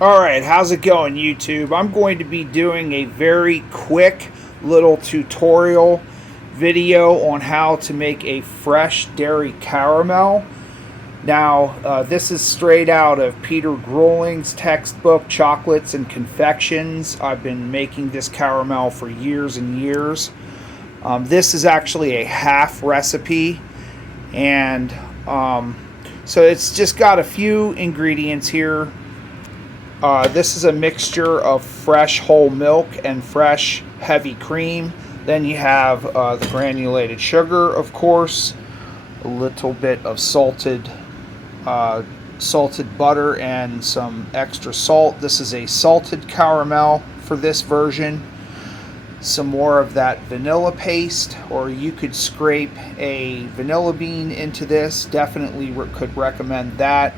Alright, how's it going, YouTube? I'm going to be doing a very quick little tutorial video on how to make a fresh dairy caramel. Now, this is straight out of Peter Greweling's textbook, Chocolates and Confections. I've been making this caramel for years and years. This is actually a half recipe, and so it's just got a few ingredients here. This is a mixture of fresh whole milk and fresh heavy cream. Then you have the granulated sugar, of course, a little bit of salted butter and some extra salt. This is a salted caramel for this version. Some more of that vanilla paste, or you could scrape a vanilla bean into this. Definitely could recommend that.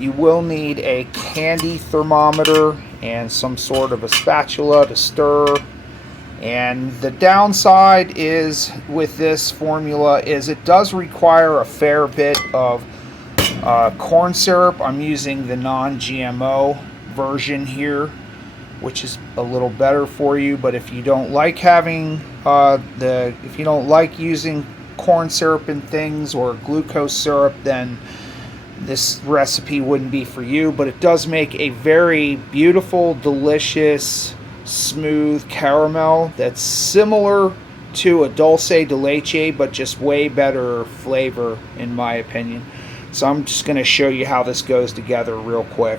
You will need a candy thermometer and some sort of a spatula to stir. And the downside is with this formula is it does require a fair bit of corn syrup. I'm using the non-GMO version here, which is a little better for you. But if you don't like having if you don't like using corn syrup in things or glucose syrup, then this recipe wouldn't be for you. But it does make a very beautiful, delicious, smooth caramel that's similar to a dulce de leche, but just way better flavor in my opinion. So I'm just going to show you how this goes together real quick.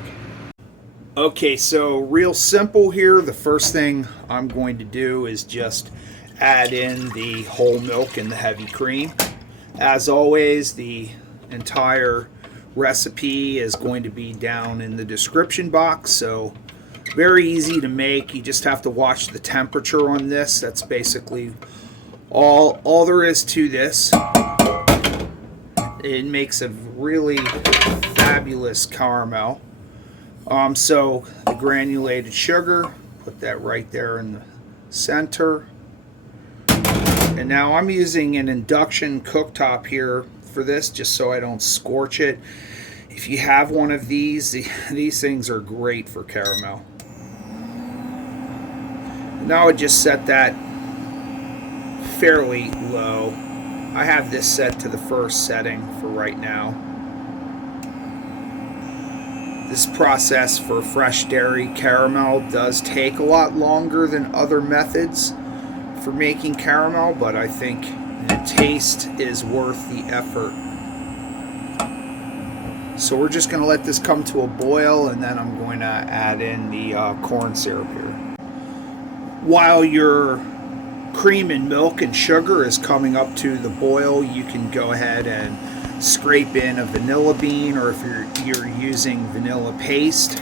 Okay, so real simple here. The first thing I'm going to do is just add in the whole milk and the heavy cream. As always, the entire recipe is going to be down in the description box, so very easy to make. You just have to watch the temperature on this. That's basically all there is to this. It makes a really fabulous caramel. So the granulated sugar, put that right there in the center. And now I'm using an induction cooktop here for this, just so I don't scorch it. If you have one of these things are great for caramel. Now I just set that fairly low. I have this set to the first setting for right now. This process for fresh dairy caramel does take a lot longer than other methods for making caramel, but I think the taste is worth the effort. So we're just going to let this come to a boil, and then I'm going to add in the corn syrup here. While your cream and milk and sugar is coming up to the boil, you can go ahead and scrape in a vanilla bean, or if you're using vanilla paste.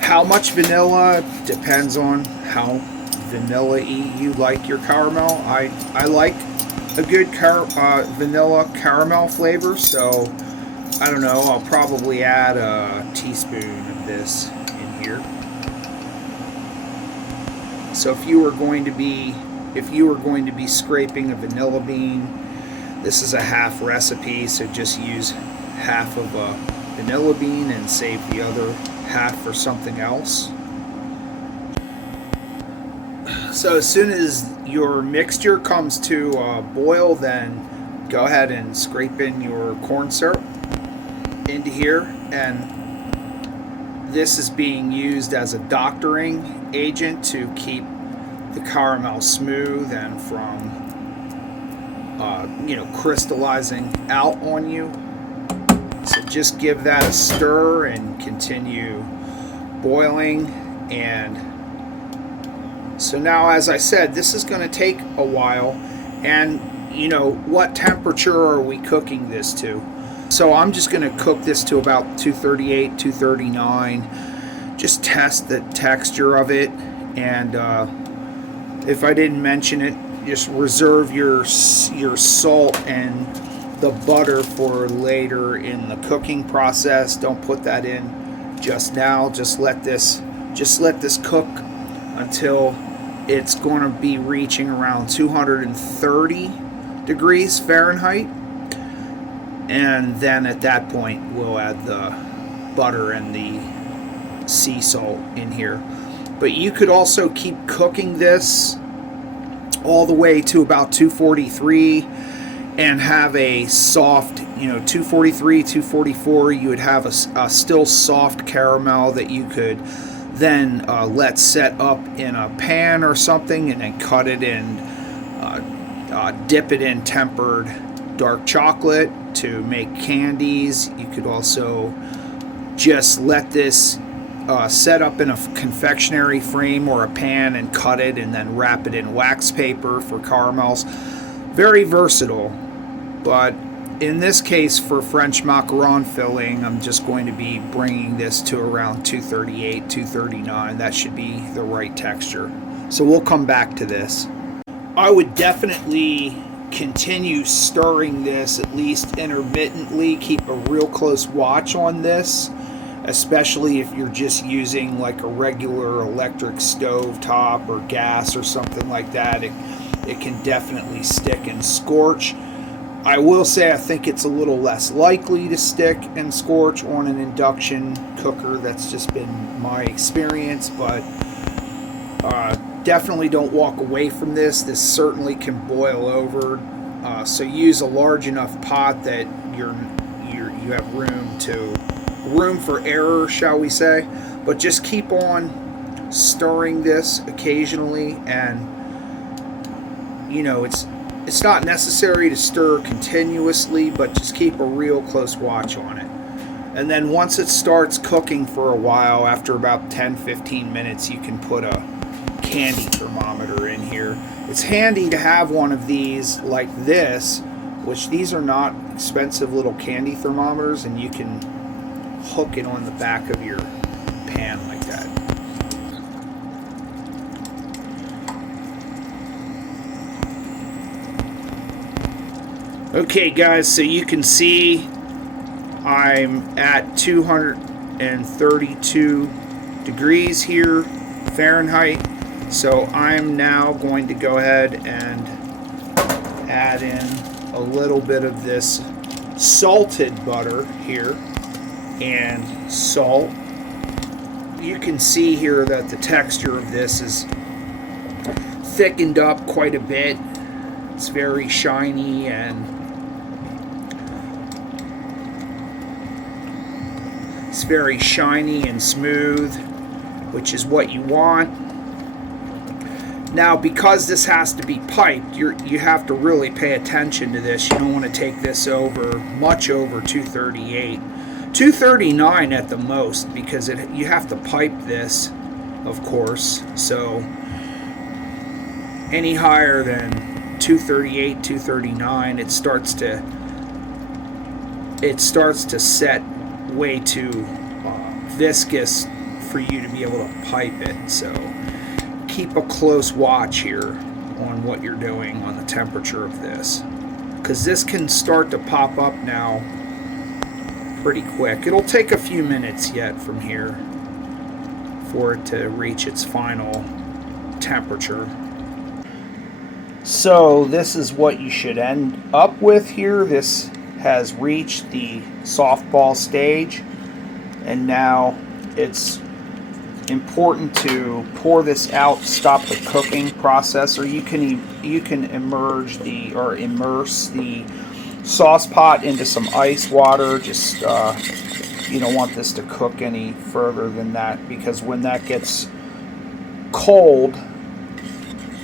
How much vanilla depends on how vanilla-y you like your caramel. I like a good vanilla caramel flavor, so I don't know, I'll probably add a teaspoon of this in here. So if you were going to be scraping a vanilla bean, this is a half recipe, so just use half of a vanilla bean and save the other half for something else. So as soon as your mixture comes to a boil, then go ahead and scrape in your corn syrup into here, and this is being used as a doctoring agent to keep the caramel smooth and from crystallizing out on you. So just give that a stir and continue boiling. And so now, as I said, this is going to take a while, and what temperature are we cooking this to? So I'm just going to cook this to about 238, 239. Just test the texture of it, and if I didn't mention it, just reserve your salt and the butter for later in the cooking process. Don't put that in just now. Just let this cook until it's going to be reaching around 230 degrees Fahrenheit. And then at that point we'll add the butter and the sea salt in here. But you could also keep cooking this all the way to about 243 and have a soft, 243, 244, you would have a still soft caramel that you could then let set up in a pan or something, and then cut it in, dip it in tempered dark chocolate to make candies. You could also just let this set up in a confectionery frame or a pan and cut it and then wrap it in wax paper for caramels. Very versatile, but in this case for French macaron filling, I'm just going to be bringing this to around 238, 239. That should be the right texture. So we'll come back to this. I would definitely continue stirring this at least intermittently. Keep a real close watch on this, especially if you're just using like a regular electric stove top or gas or something like that. It can definitely stick and scorch. I will say I think it's a little less likely to stick and scorch on an induction cooker. That's just been my experience, but definitely don't walk away from this. This certainly can boil over, so use a large enough pot that you have room for error, shall we say. But just keep on stirring this occasionally, and it's not necessary to stir continuously, but just keep a real close watch on it. And then once it starts cooking for a while, after about 10-15 minutes, you can put a candy thermometer in here. It's handy to have one of these like this, which these are not expensive little candy thermometers, and you can hook it on the back of your pan like that. Okay guys, so you can see I'm at 232 degrees here Fahrenheit. So I'm now going to go ahead and add in a little bit of this salted butter here and salt. You can see here that the texture of this is thickened up quite a bit. It's very shiny and smooth, which is what you want. Now, because this has to be piped, you have to really pay attention to this. You don't want to take this much over 238. 239 at the most, because you have to pipe this, of course. So any higher than 238, 239, it starts to set way too viscous for you to be able to pipe it. So keep a close watch here on what you're doing on the temperature of this, because this can start to pop up now pretty quick. It'll take a few minutes yet from here for it to reach its final temperature. So this is what you should end up with here. This has reached the softball stage, and now it's important to pour this out, stop the cooking process, or you can immerse the sauce pot into some ice water. Just you don't want this to cook any further than that, because when that gets cold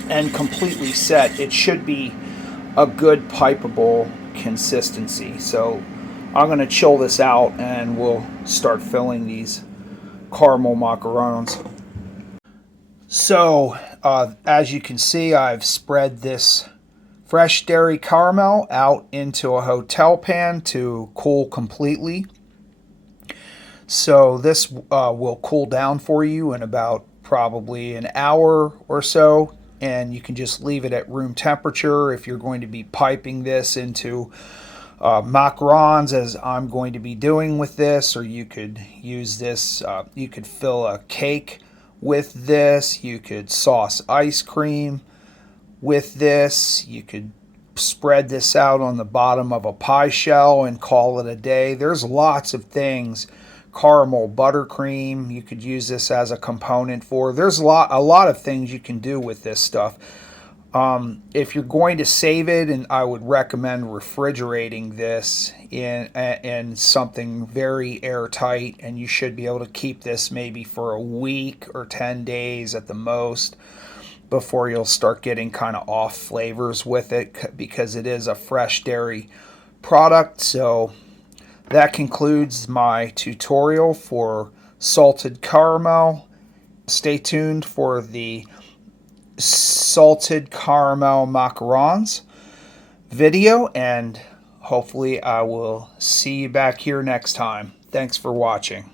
and completely set, it should be a good pipeable consistency. So I'm going to chill this out and we'll start filling these caramel macarons. So as you can see, I've spread this fresh dairy caramel out into a hotel pan to cool completely. So this will cool down for you in about probably an hour or so, and you can just leave it at room temperature if you're going to be piping this into macarons, as I'm going to be doing with this. Or you could use this, you could fill a cake with this, you could sauce ice cream with this, you could spread this out on the bottom of a pie shell and call it a day. There's lots of things caramel buttercream. You could use this as a component for. There's a lot of things you can do with this stuff. If you're going to save it, and I would recommend refrigerating this in something very airtight, and you should be able to keep this maybe for a week or 10 days at the most before you'll start getting kind of off flavors with it, because it is a fresh dairy product. So that concludes my tutorial for salted caramel. Stay tuned for the salted caramel macarons video, and hopefully I will see you back here next time. Thanks for watching.